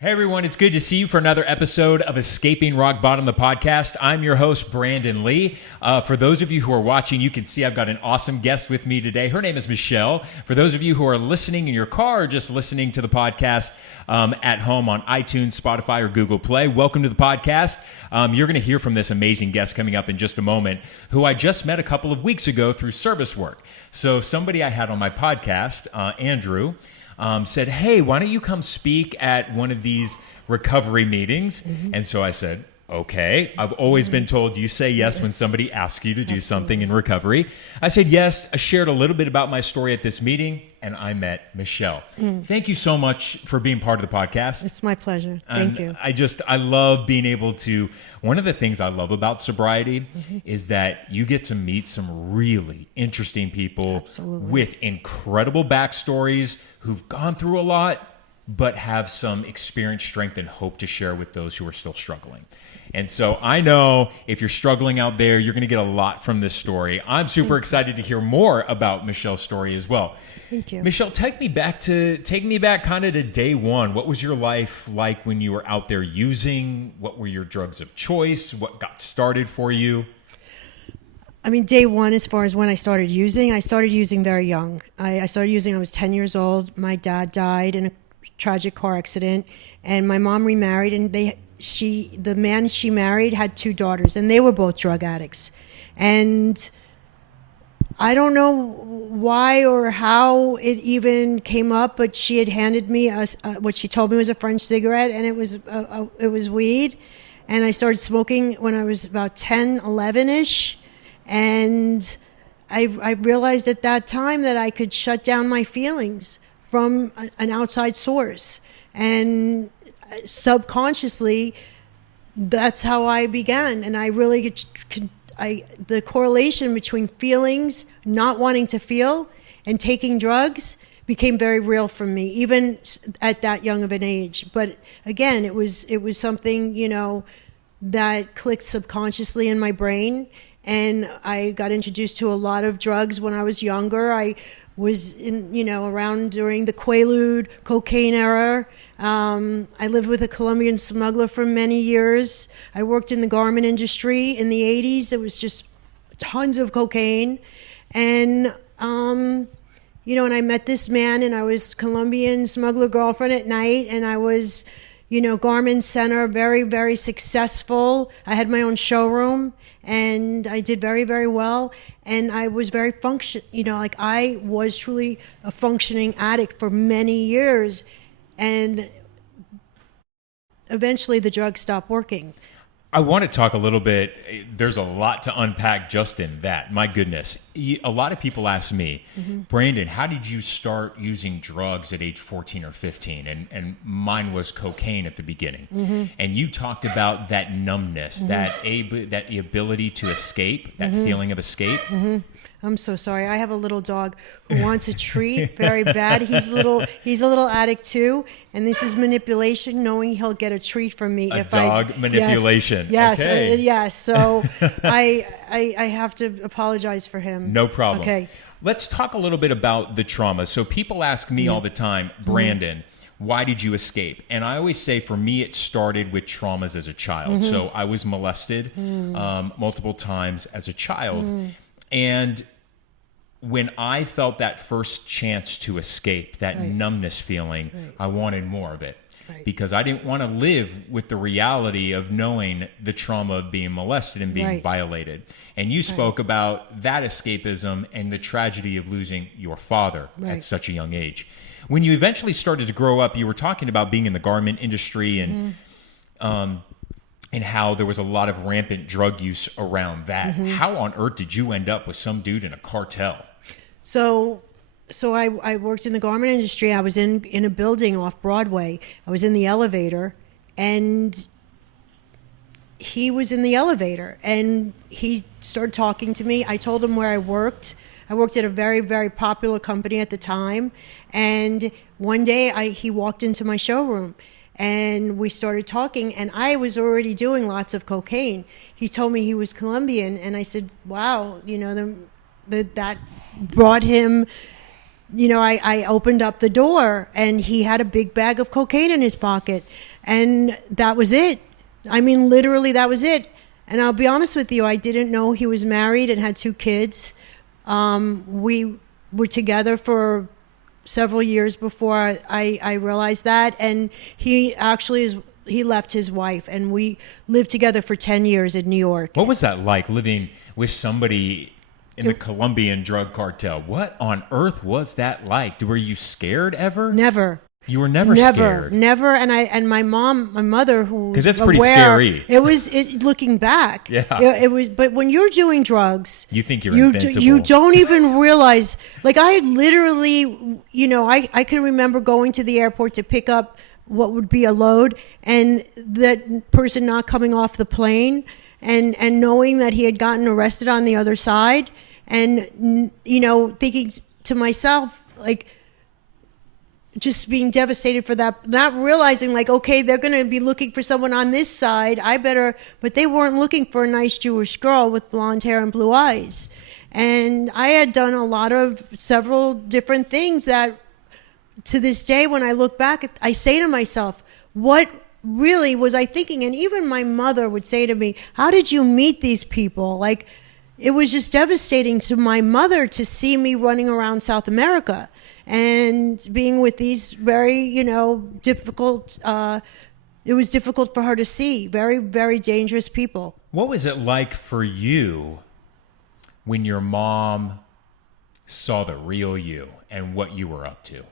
Hey everyone, it's good to see you for another episode of Escaping Rock Bottom, the podcast. I'm your host, Brandon Lee. For those of you who are watching, you can see I've got an awesome guest with me today. Her name is Michelle. For those of you who are listening in your car or just listening to the podcast at home on iTunes, Spotify, or Google Play, welcome to the podcast. You're going to hear from this amazing guest coming up in just a moment, who I just met a couple of weeks ago through service work. So somebody I had on my podcast, Andrew, said, hey, why don't you come speak at one of these recovery meetings? Mm-hmm. And so I said, okay. I've always been told you say yes when somebody asks you to do something in recovery. I said yes. I shared a little bit about my story at this meeting, and I met Michelle. Thank you so much for being part of the podcast. It's my pleasure. Thank you. I love being able to, one of the things I love about sobriety is that you get to meet some really interesting people with incredible backstories who've gone through a lot, but have some experience, strength, and hope to share with those who are still struggling. And so I know if you're struggling out there, you're going to get a lot from this story. I'm super excited to hear more about Michelle's story as well. Thank you. Michelle, take me back kind of to day one. What was your life like when you were out there using? What were your drugs of choice? What got started for you? I mean, day one, as far as when I started using very young. I started using, I was 10 years old. My dad died in a tragic car accident, and my mom remarried, and the man she married had two daughters, and they were both drug addicts. And I don't know why or how it even came up, but she had handed me what she told me was a French cigarette, and it was weed. And I started smoking when I was about 10, 11-ish. And I realized at that time that I could shut down my feelings from an outside source. And subconsciously, that's how I began. And I really, the correlation between feelings, not wanting to feel, and taking drugs became very real for me, even at that young of an age. But again, it was something, that clicked subconsciously in my brain. And I got introduced to a lot of drugs when I was younger. I was around during the Quaalude, cocaine era. I lived with a Colombian smuggler for many years. I worked in the garment industry in the 80s. It was just tons of cocaine. And, and I met this man, and I was Colombian smuggler girlfriend at night, and I was, garment center, very, very successful. I had my own showroom, and I did very, very well. And I was very I was truly a functioning addict for many years. And eventually the drugs stopped working. I want to talk a little bit. There's a lot to unpack just in that. My goodness. A lot of people ask me, Brandon, how did you start using drugs at age 14 or 15? And mine was cocaine at the beginning. And you talked about that numbness, that ability to escape, that feeling of escape. I'm so sorry. I have a little dog who wants a treat very bad. He's a little addict too, and this is manipulation, knowing he'll get a treat from me if dog manipulation. Yes, okay. Yes. So I have to apologize for him. No problem. Okay. Let's talk a little bit about the trauma. So people ask me all the time, Brandon, why did you escape? And I always say, for me, it started with traumas as a child. So I was molested multiple times as a child. And when I felt that first chance to escape, that numbness feeling, I wanted more of it. Because I didn't want to live with the reality of knowing the trauma of being molested and being violated. And you spoke about that escapism and the tragedy of losing your father at such a young age. When you eventually started to grow up, you were talking about being in the garment industry and how there was a lot of rampant drug use around that. How on earth did you end up with some dude in a cartel? So I worked in the garment industry. I was in a building off Broadway. I was in the elevator, and he was in the elevator, and he started talking to me. I told him where I worked. I worked at a very, very popular company at the time. And one day he walked into my showroom, and we started talking, and I was already doing lots of cocaine. He told me he was Colombian, and I said, wow, that brought him, I opened up the door, and he had a big bag of cocaine in his pocket. And that was it. I mean, literally, that was it. And I'll be honest with you, I didn't know he was married and had 2 kids. We were together for several years before I realized that. And he left his wife, and we lived together for 10 years in New York. What was that like, living with somebody in the Colombian drug cartel? What on earth was that like? Were you scared ever? Never. You were never scared? Never. And my mother, who, because that's pretty scary. Looking back. Yeah. It was. But when you're doing drugs, you think you're invincible. You don't even realize. Like, I literally, I can remember going to the airport to pick up what would be a load, and that person not coming off the plane, and knowing that he had gotten arrested on the other side, and thinking to myself, like, just being devastated for that, not realizing, like, okay, they're going to be looking for someone on this side, but they weren't looking for a nice Jewish girl with blonde hair and blue eyes. And I had done several different things that, to this day, when I look back, I say to myself, what really was I thinking? And even my mother would say to me, how did you meet these people? Like, it was just devastating to my mother to see me running around South America and being with these very, difficult, it was difficult for her to see, very, very dangerous people. What was it like for you when your mom saw the real you and what you were up to?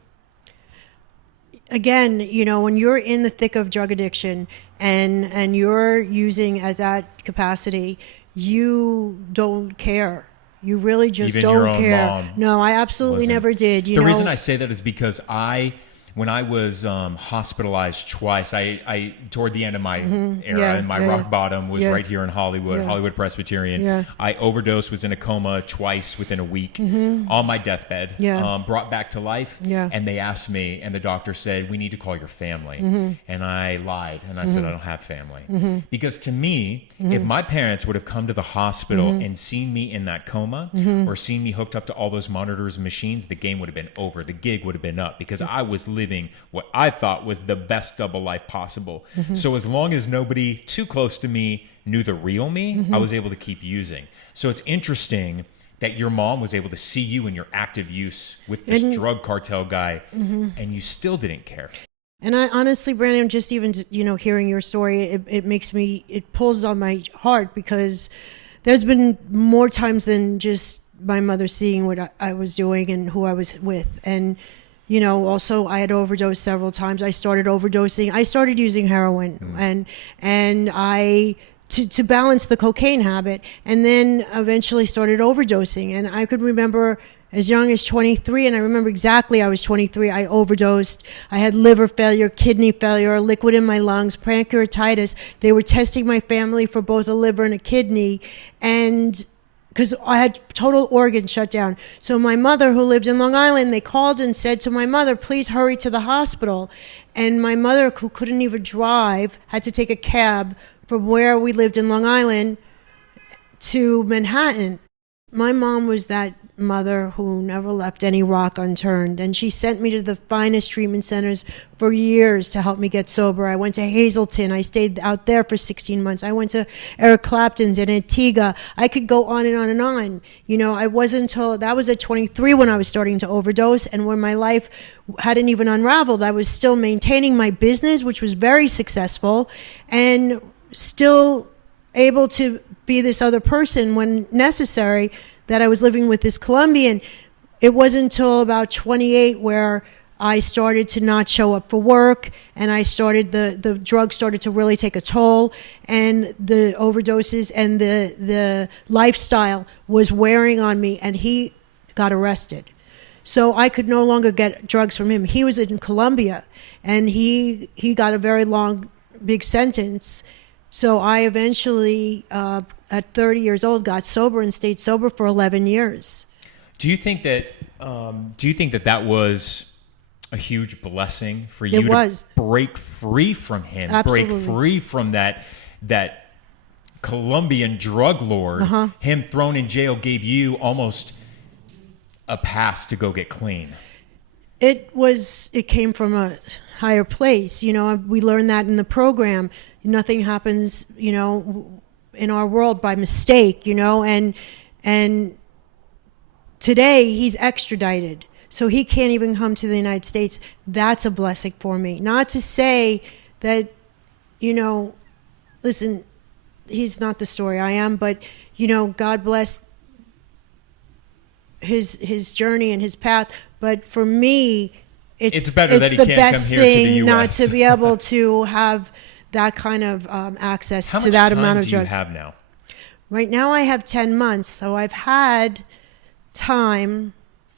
Again, when you're in the thick of drug addiction and you're using as that capacity, you don't care. You really just Even your don't own care. mom No, I absolutely never did. The reason I say that is because when I was hospitalized twice, I toward the end of my era, and my rock bottom was right here in Hollywood, Hollywood Presbyterian. Yeah. I overdosed, was in a coma twice within a week, on my deathbed, brought back to life. Yeah. And they asked me, and the doctor said, we need to call your family. And I lied, and I said, I don't have family. Because to me, if my parents would have come to the hospital and seen me in that coma, or seen me hooked up to all those monitors and machines, the game would have been over. The gig would have been up, because I was living what I thought was the best double life possible. So as long as nobody too close to me knew the real me, I was able to keep using. So it's interesting that your mom was able to see you in your active use with this drug cartel guy, and you still didn't care. And I honestly, Brandon, just even, hearing your story, it pulls on my heart, because there's been more times than just my mother seeing what I was doing and who I was with. And also I had overdosed several times. I started overdosing. I started using heroin and I to balance the cocaine habit, and then eventually started overdosing. And I could remember as young as 23, and I remember exactly I was 23. I overdosed. I had liver failure, kidney failure, liquid in my lungs, pancreatitis. They were testing my family for both a liver and a kidney, and because I had total organ shut down. So my mother, who lived in Long Island, they called and said to my mother, please hurry to the hospital. And my mother, who couldn't even drive, had to take a cab from where we lived in Long Island to Manhattan. My mom was that mother who never left any rock unturned, and she sent me to the finest treatment centers for years to help me get sober. I went to Hazleton. I stayed out there for 16 months. I went to Eric Clapton's in Antigua. I could go on and on and on. I wasn't until that was at 23 when I was starting to overdose, and when my life hadn't even unraveled, I was still maintaining my business, which was very successful, and still able to be this other person when necessary, that I was living with this Colombian. It wasn't until about 28 where I started to not show up for work, and I started the drugs started to really take a toll, and the overdoses and the lifestyle was wearing on me, and he got arrested. So I could no longer get drugs from him. He was in Colombia, and he got a very long, big sentence. So I eventually, at 30 years old, got sober and stayed sober for 11 years. Do you think that that was a huge blessing for you to break free from him, Absolutely. break free from that Colombian drug lord? Him thrown in jail gave you almost a pass to go get clean. It came from higher place. We learned that in the program. Nothing happens, in our world by mistake, and today he's extradited. So he can't even come to the United States. That's a blessing for me. Not to say that, listen, he's not the story I am, but, God bless his journey and his path. But for me, it's better that he can't come here to the US. Not to be able to have that kind of access to that amount of drugs. How much time do you have now? Right now I have 10 months, so I've had time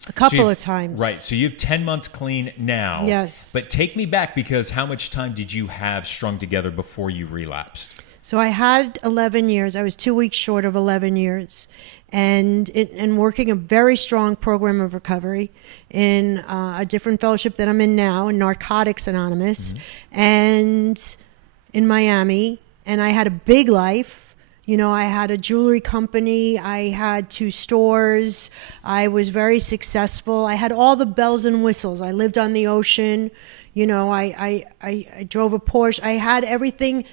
a couple of times. Right, so you have 10 months clean now. Yes. But take me back, because how much time did you have strung together before you relapsed? So I had 11 years. I was 2 weeks short of 11 years. And working a very strong program of recovery in a different fellowship that I'm in now, in Narcotics Anonymous, and in Miami. And I had a big life. I had a jewelry company. I had 2 stores. I was very successful. I had all the bells and whistles. I lived on the ocean. I drove a Porsche. I had everything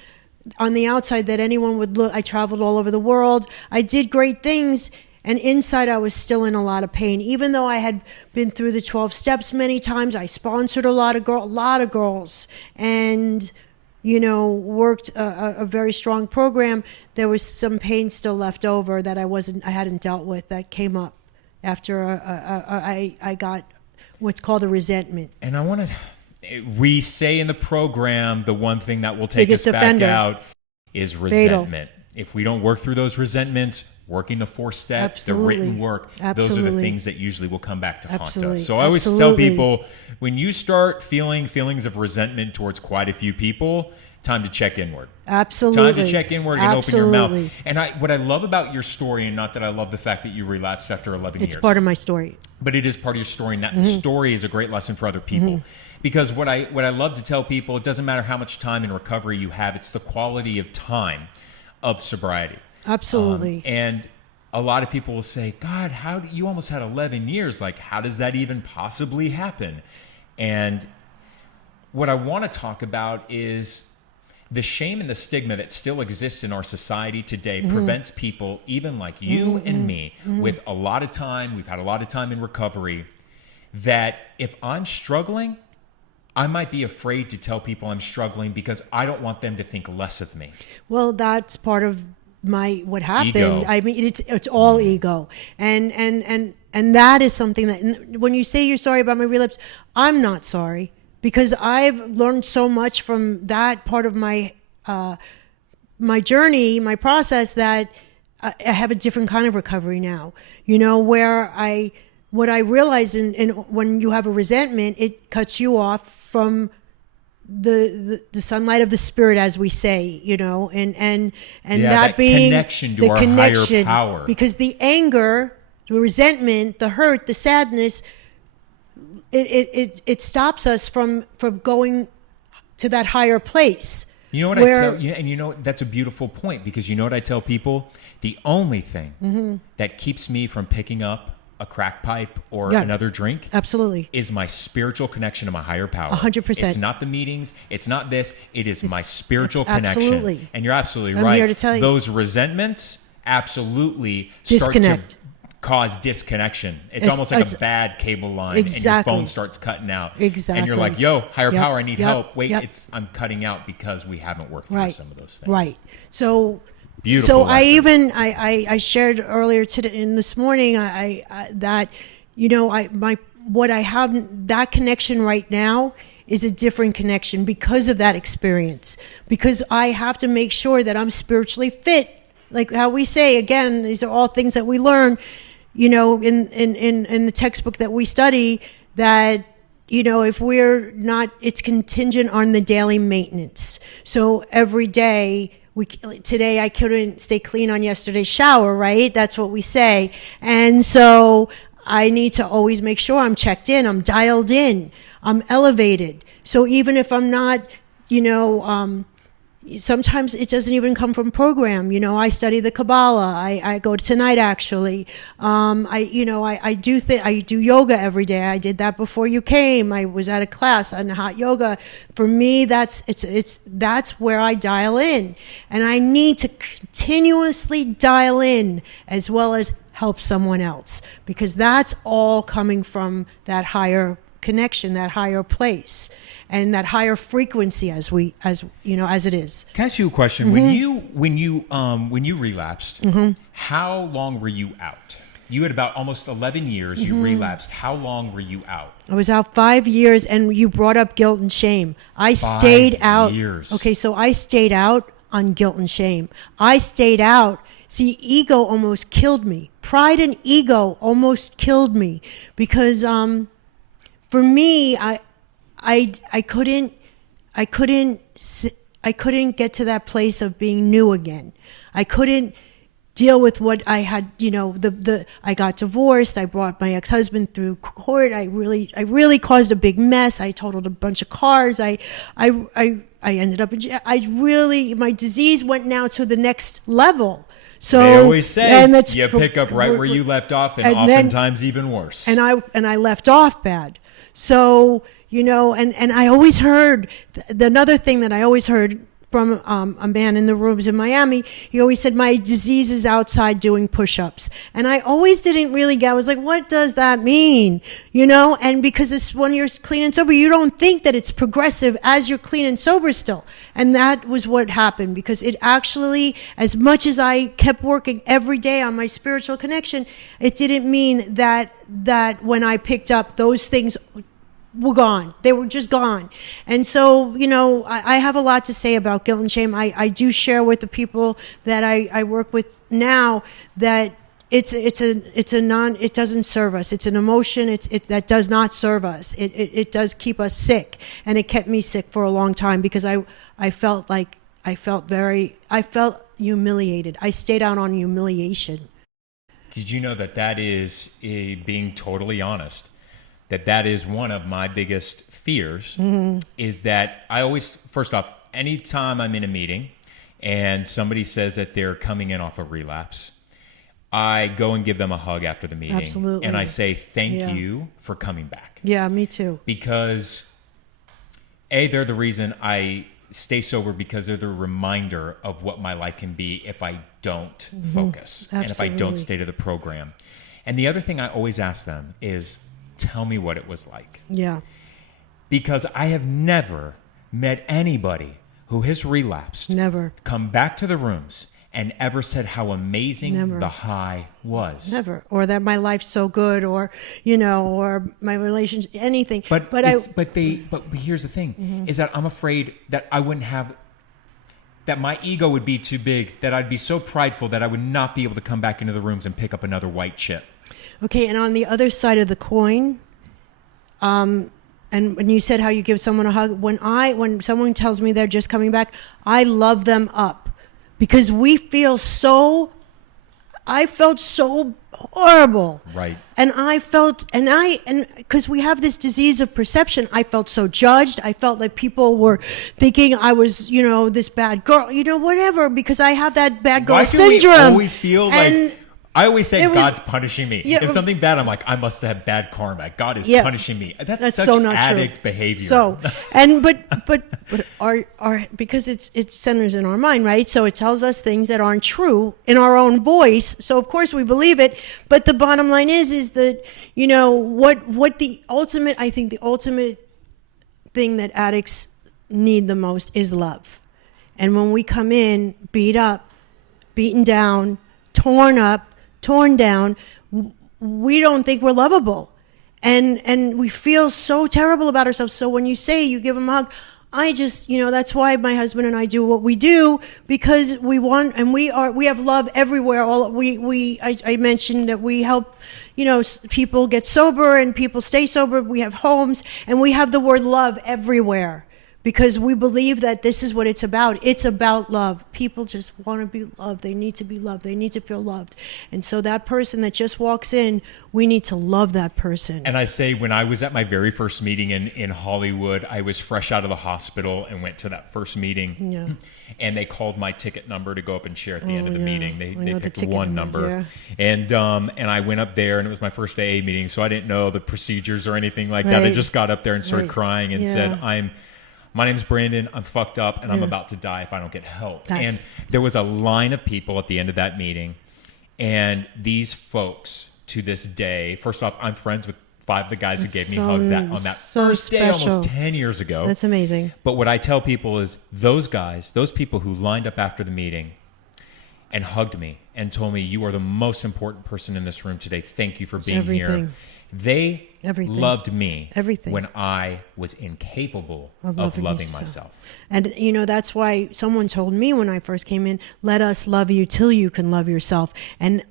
on the outside that anyone would look. I traveled all over the world. I did great things. And inside, I was still in a lot of pain. Even though I had been through the 12 steps many times, I sponsored a lot of girls, and worked a very strong program. There was some pain still left over that I hadn't dealt with, that came up after I got what's called a resentment. And I want to, we say in the program, the one thing that will take us back out is resentment. If we don't work through those resentments, working the 4 steps, the written work, those are the things that usually will come back to haunt us. So I always tell people, when you start feeling feelings of resentment towards quite a few people, time to check inward. Absolutely. Time to check inward and open your mouth. And what I love about your story, and not that I love the fact that you relapsed after 11 years. It's part of my story. But it is part of your story, and that story is a great lesson for other people. Because what I love to tell people, it doesn't matter how much time in recovery you have, it's the quality of time of sobriety. Absolutely. And a lot of people will say, God, you almost had 11 years. Like, how does that even possibly happen? And what I want to talk about is the shame and the stigma that still exists in our society today prevents people, even like you and me, with a lot of time, we've had a lot of time in recovery, that if I'm struggling, I might be afraid to tell people I'm struggling because I don't want them to think less of me. Well, that's part of what happened. Ego. I mean, it's all ego. And that is something that, when you say you're sorry about my relapse, I'm not sorry. Because I've learned so much from that part of my my journey, my process, that I have a different kind of recovery now. Where what I realize in when you have a resentment, it cuts you off from the sunlight of the spirit, as we say, and that being connection to our higher power. Because the anger, the resentment, the hurt, the sadness, it stops us from going to that higher place. You know what I tell you, and that's a beautiful point, because you know what I tell people? The only thing that keeps me from picking up a crack pipe or another drink is my spiritual connection to my higher power. 100%. It's not the meetings, it's not this, it's my spiritual connection. Absolutely. And you're absolutely I'm right. here to tell you. Those resentments absolutely Disconnect. start to cause disconnection. It's almost like a bad cable line, and your phone starts cutting out. Exactly. And you're like, yo, higher power, I need help. Wait, I'm cutting out because we haven't worked through some of those things. Right. So beautiful. So I shared earlier today and this morning that what I have, that connection right now is a different connection because of that experience. Because I have to make sure that I'm spiritually fit. Like how we say, again, these are all things that we learn, in the textbook that we study, that, if we're not, it's contingent on the daily maintenance. So every day, today I couldn't stay clean on yesterday's shower, right? That's what we say. And so I need to always make sure I'm checked in, I'm dialed in, I'm elevated. So even if I'm not, sometimes it doesn't even come from program. I study the Kabbalah. I go tonight actually. I do yoga every day. I did that before you came. I was at a class on hot yoga. For me, that's where I dial in, and I need to continuously dial in as well as help someone else, because that's all coming from that higher connection, that higher place, and that higher frequency as it is. Can I ask you a question? When you relapsed, how long were you out? You had about almost 11 years. You relapsed. How long were you out? I was out 5 years, and you brought up guilt and shame. I stayed out. 5 years. Okay, so I stayed out on guilt and shame. I stayed out. See, ego almost killed me. Pride and ego almost killed me, because for me, I couldn't get to that place of being new again. I couldn't deal with what I had. I got divorced. I brought my ex-husband through court. I really caused a big mess. I totaled a bunch of cars. I ended up in jail. My disease went now to the next level. So they always say you pick up right where you left off, and oftentimes even worse. And I left off bad. So, and I always heard, another thing that I always heard from a man in the rooms in Miami, he always said, my disease is outside doing push-ups. And I always didn't really get, I was like, what does that mean? And because it's when you're clean and sober, you don't think that it's progressive as you're clean and sober still. And that was what happened, because it actually, as much as I kept working every day on my spiritual connection, it didn't mean that when I picked up, those things were gone. They were just gone. And so, I have a lot to say about guilt and shame. I do share with the people that I work with now that it doesn't serve us. It's an emotion. That does not serve us. It does keep us sick. And it kept me sick for a long time, because I felt humiliated. I stayed out on humiliation. Did you know that is, being totally honest, that is one of my biggest fears, is that I always, first off, anytime I'm in a meeting and somebody says that they're coming in off a relapse, I go and give them a hug after the meeting. Absolutely. And I say, thank you for coming back. Yeah, me too. Because they're the reason I stay sober, because they're the reminder of what my life can be if I don't focus. Absolutely. And if I don't stay to the program. And the other thing I always ask them is, tell me what it was like. Yeah. Because I have never met anybody who has relapsed, never come back to the rooms, and ever said how amazing the high was. Never. Or that my life's so good, or or my relationship, anything. But here's the thing, is that I'm afraid that I wouldn't have, that my ego would be too big, that I'd be so prideful that I would not be able to come back into the rooms and pick up another white chip. Okay, and on the other side of the coin, and when you said how you give someone a hug, when someone tells me they're just coming back, I love them up, because I felt so horrible. Right. And because we have this disease of perception, I felt so judged. I felt like people were thinking I was, this bad girl, whatever, because I have that bad girl syndrome. Why do we always feel and like, I always say God's punishing me. Yeah, if something bad, I'm like, I must have bad karma. God is punishing me. That's such so not addict true. behavior. So, and but our because it centers in our mind, right? So it tells us things that aren't true in our own voice. So of course we believe it. But the bottom line is that what the ultimate, I think the ultimate thing that addicts need the most is love. And when we come in beat up, beaten down, torn down, we don't think we're lovable. And we feel so terrible about ourselves. So when you say you give them a hug, I just, that's why my husband and I do what we do, because we want, and we have love everywhere. I mentioned that we help, people get sober and people stay sober. We have homes, and we have the word love everywhere, because we believe that this is what it's about. It's about love. People just want to be loved. They need to be loved. They need to feel loved. And so that person that just walks in, we need to love that person. And I say, when I was at my very first meeting in Hollywood, I was fresh out of the hospital and went to that first meeting. Yeah. And they called my ticket number to go up and share at the end of the meeting. They picked the one number. And I went up there, and it was my first AA meeting, so I didn't know the procedures or anything like that. I just got up there and started crying and said, my name's Brandon, I'm fucked up, and I'm about to die if I don't get help. And there was a line of people at the end of that meeting, and these folks, to this day, first off, I'm friends with 5 of the guys who gave me hugs on that first day almost 10 years ago. That's amazing. But what I tell people is those guys, those people who lined up after the meeting and hugged me and told me, you are the most important person in this room today. Thank you for being here. They loved me when I was incapable of loving myself. And, that's why someone told me when I first came in, let us love you till you can love yourself. And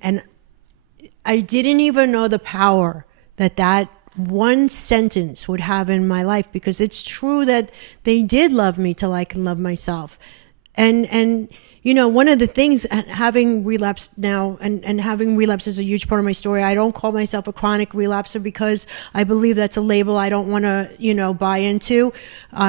I didn't even know the power that one sentence would have in my life, because it's true that they did love me till I can love myself. And one of the things, having relapsed now, and having relapse is a huge part of my story. I don't call myself a chronic relapser because I believe that's a label I don't want to, buy into. But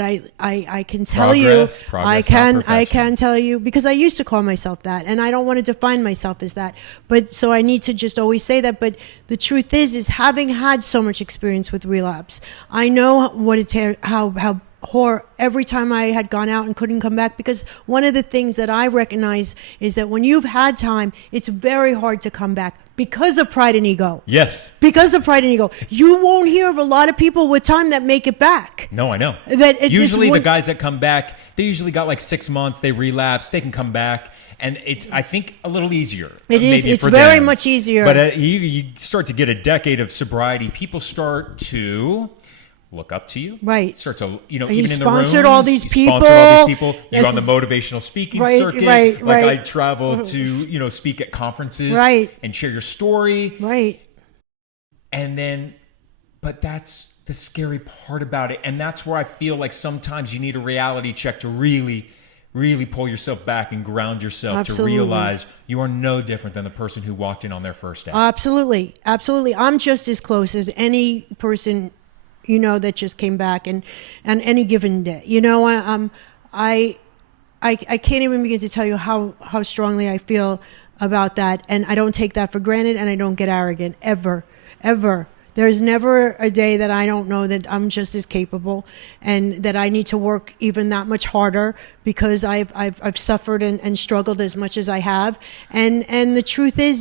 I can tell you, I can tell you, because I used to call myself that, and I don't want to define myself as that. But so I need to just always say that. But the truth is having had so much experience with relapse, I know what how horror every time I had gone out and couldn't come back, because one of the things that I recognize is that when you've had time, it's very hard to come back because of pride and ego. Yes. Because of pride and ego. You won't hear of a lot of people with time that make it back. No, I know. Usually the guys that come back, they usually got like 6 months, they relapse, they can come back. And it's, I think, a little easier. It is. It's very much easier. But you start to get a decade of sobriety. People start to look up to you. Right. Start to, and even you in the rooms. Sponsored all these people. You're on the motivational speaking circuit. Right. I travel to, speak at conferences. Right. And share your story. Right. And then, but that's the scary part about it. And that's where I feel like sometimes you need a reality check to really pull yourself back and ground yourself. Absolutely. To realize you are no different than the person who walked in on their first day. Absolutely. I'm just as close as any person, that just came back and any given day. I can't even begin to tell you how strongly I feel about that. And I don't take that for granted, and I don't get arrogant ever. There's never a day that I don't know that I'm just as capable, and that I need to work even that much harder, because I've suffered and struggled as much as I have. And the truth is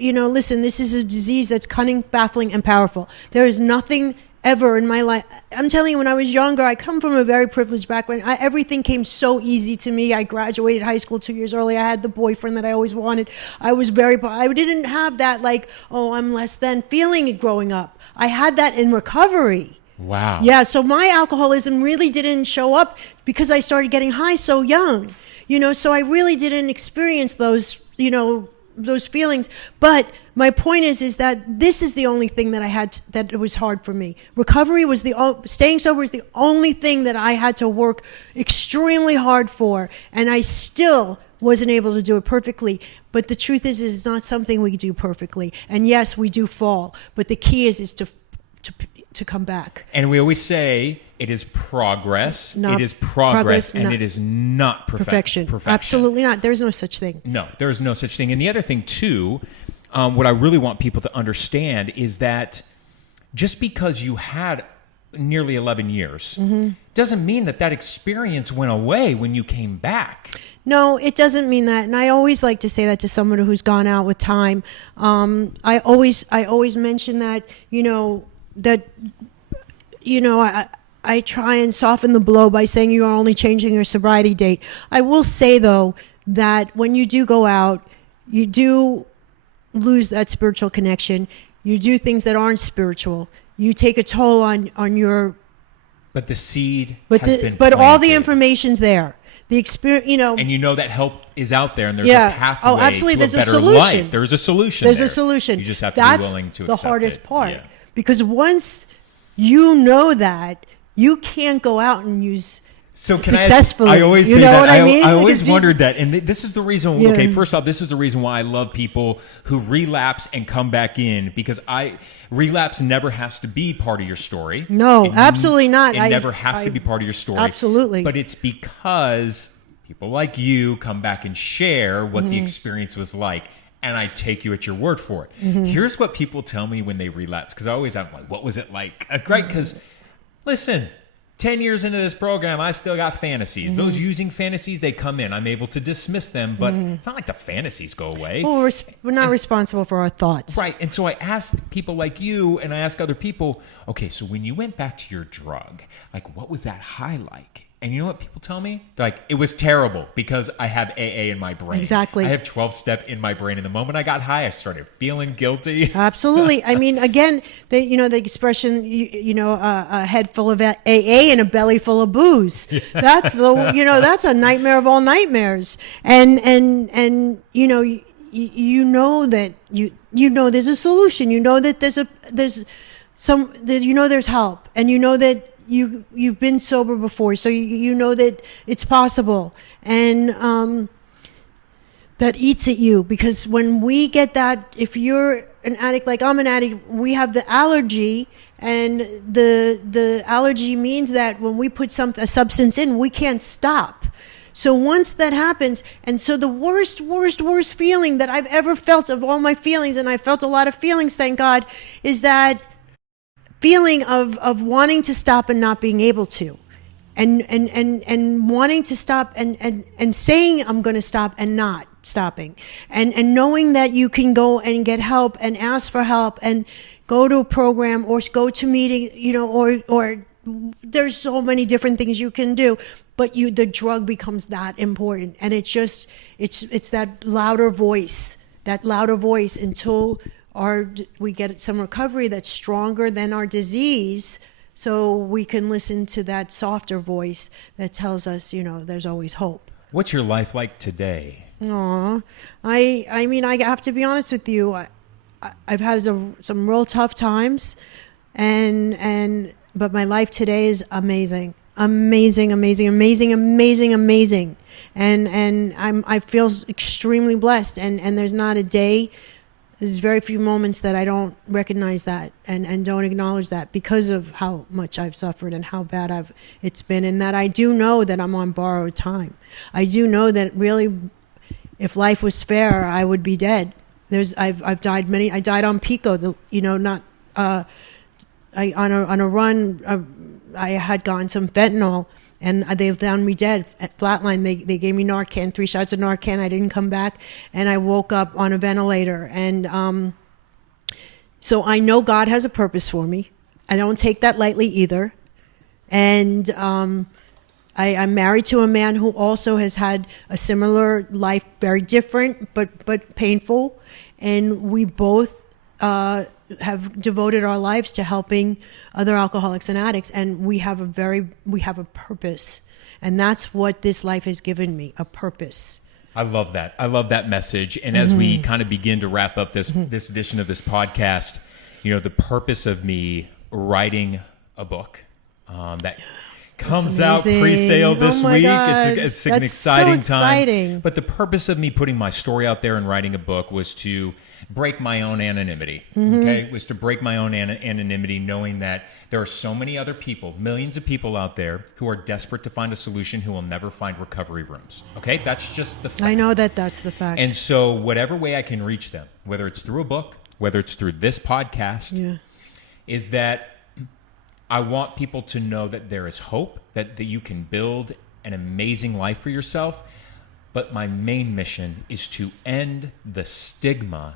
listen, this is a disease that's cunning, baffling, and powerful. There is nothing ever in my life. I'm telling you, when I was younger, I come from a very privileged background. Everything came so easy to me. I graduated high school 2 years early. I had the boyfriend that I always wanted. I didn't have that I'm less than feeling growing up. I had that in recovery. Wow. Yeah. So my alcoholism really didn't show up because I started getting high so young, so I really didn't experience those feelings. But my point is that this is the only thing that I had that it was hard for me. Recovery was staying sober is the only thing that I had to work extremely hard for, and I still wasn't able to do it perfectly. But the truth is it's not something we do perfectly. And yes, we do fall, but the key is to come back. And we always say it is progress. It is not perfection. Absolutely not. There's no such thing. No, there is no such thing. And the other thing too, what I really want people to understand is that just because you had nearly 11 years doesn't mean that experience went away when you came back. No, it doesn't mean that. And I always like to say that to someone who's gone out with time. I always mention that, I try and soften the blow by saying you are only changing your sobriety date. I will say, though, that when you do go out, you do lose that spiritual connection. You do things that aren't spiritual. You take a toll on your... But the seed has been planted. But all the information's there. The experience, And that help is out there, and there's a pathway absolutely. to a better life. There's a solution. There's a solution. You just have to be willing to accept it. That's the hardest part. Yeah. Because once you know that, You can't go out and use So can successfully. I always you say know that. what I mean? I always Because you- wondered that. And this is the reason, Yeah. okay, first off, this is the reason why I love people who relapse and come back in, because relapse never has to be part of your story. No, absolutely not. It never has to be part of your story. Absolutely. But it's because people like you come back and share what Mm-hmm. the experience was like. And I take you at your word for it. Mm-hmm. Here's what people tell me when they relapse, because I'm like, what was it like? Right? Because listen, 10 years into this program, I still got fantasies. Mm-hmm. Those using fantasies, they come in. I'm able to dismiss them, but it's not like the fantasies go away. Well, we're not responsible for our thoughts. Right. And so I ask people like you, and I ask other people, okay, so when you went back to your drug, like, what was that high like? And you know what people tell me? They're like, it was terrible because I have AA in my brain. Exactly. I have 12-step in my brain. And the moment I got high, I started feeling guilty. Absolutely. I mean, again, the expression, a head full of AA and a belly full of booze. Yeah. That's that's a nightmare of all nightmares. And you know that there's a solution. You know that there's help, and you know that you've been sober before, so you know that it's possible, and that eats at you, because when we get that, if you're an addict like I'm an addict, we have the allergy, and the allergy means that when we put a substance in, we can't stop. So once that happens, and so the worst feeling that I've ever felt of all my feelings, and I felt a lot of feelings, thank God, is that feeling of wanting to stop and not being able to, and wanting to stop and saying I'm going to stop and not stopping, and knowing that you can go and get help and ask for help and go to a program or go to meeting, or there's so many different things you can do, but the drug becomes that important, and it's that louder voice until we get some recovery that's stronger than our disease, so we can listen to that softer voice that tells us, there's always hope. What's your life like today? Aw, I mean, I have to be honest with you. I've had some real tough times, but my life today is amazing, amazing, amazing, amazing, amazing, amazing, and I feel extremely blessed, and there's not a day. There's very few moments that I don't recognize that and don't acknowledge that, because of how much I've suffered and how bad it's been, and that I do know that I'm on borrowed time. I do know that really, if life was fair, I would be dead. I've died many. I died on Pico. On a run. I had gotten some fentanyl, and they found me dead at Flatline. They gave me Narcan, 3 shots of Narcan. I didn't come back, and I woke up on a ventilator. And so I know God has a purpose for me. I don't take that lightly either. And I'm married to a man who also has had a similar life, very different but painful. And we both have devoted our lives to helping other alcoholics and addicts, and we have a purpose, and that's what this life has given me, a purpose. I love that. I love that message. And as we kind of begin to wrap up this edition of this podcast, the purpose of me writing a book that comes out pre-sale this week. It's an exciting time. But the purpose of me putting my story out there and writing a book was to break my own anonymity. Okay, it was to break my own anonymity, knowing that there are so many other people, millions of people out there who are desperate to find a solution, who will never find recovery rooms. Okay, that's just the fact. I know that's the fact. And so whatever way I can reach them, whether it's through a book, whether it's through this podcast, is that I want people to know that there is hope, that you can build an amazing life for yourself. But my main mission is to end the stigma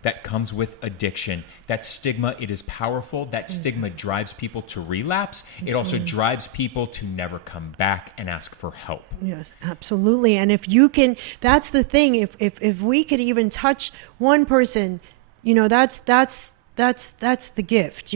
that comes with addiction. That stigma, it is powerful. That stigma drives people to relapse. Absolutely. It also drives people to never come back and ask for help. Yes, absolutely. And if you can, that's the thing. If we could even touch one person, that's the gift,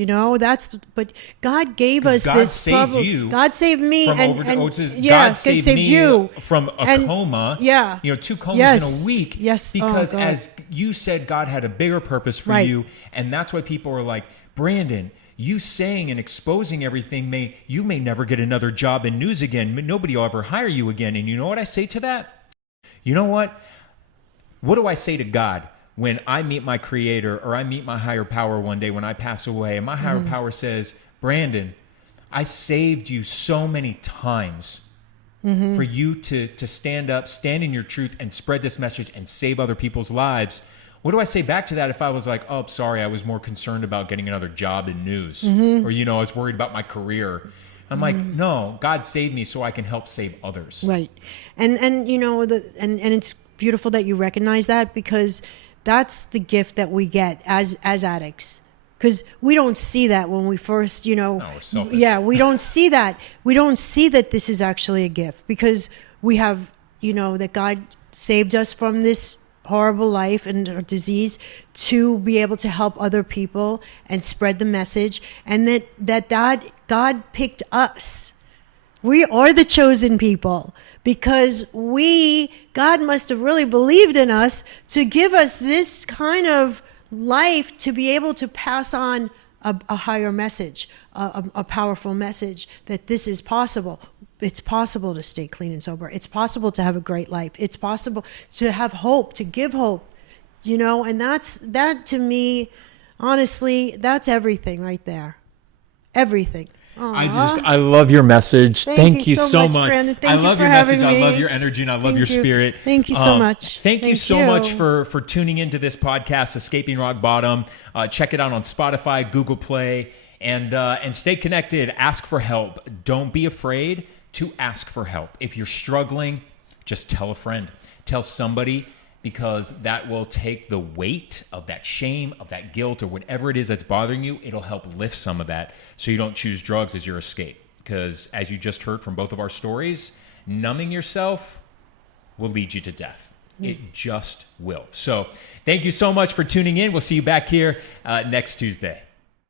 but God gave us God this saved problem. You God saved me from overdoses. God saved me you from a coma. Yeah. 2 comas in a week. Yes. Because as you said, God had a bigger purpose for you. And that's why people are like, Brandon, you saying and exposing everything you may never get another job in news again. Nobody will ever hire you again. And you know what I say to that? You know what? What do I say to God when I meet my creator or I meet my higher power one day when I pass away and my higher power says, Brandon, I saved you so many times for you to stand up, stand in your truth and spread this message and save other people's lives. What do I say back to that if I was like, oh, sorry, I was more concerned about getting another job in news or, I was worried about my career. I'm like, no, God saved me so I can help save others. Right. And it's beautiful that you recognize that, because that's the gift that we get as addicts. Because we don't see that when we first, No, we're selfish. Yeah, we don't see that. We don't see that this is actually a gift, because we have, that God saved us from this horrible life and disease to be able to help other people and spread the message, and that God picked us. We are the chosen people, because God must have really believed in us to give us this kind of life to be able to pass on a higher message, a powerful message that this is possible. It's possible to stay clean and sober. It's possible to have a great life. It's possible to have hope, to give hope, and that to me, honestly, that's everything right there. Everything. I love your message. Thank you so much. Brandon. Thank I you love for your having message. me. I love your energy and I love your spirit. Thank you so much. Thank you so much for tuning into this podcast, Escaping Rock Bottom. Check it out on Spotify, Google Play, and stay connected. Ask for help. Don't be afraid to ask for help. If you're struggling, just tell a friend. Tell somebody, because that will take the weight of that shame, of that guilt, or whatever it is that's bothering you. It'll help lift some of that so you don't choose drugs as your escape. Because as you just heard from both of our stories, numbing yourself will lead you to death. It just will. So thank you so much for tuning in. We'll see you back here next Tuesday.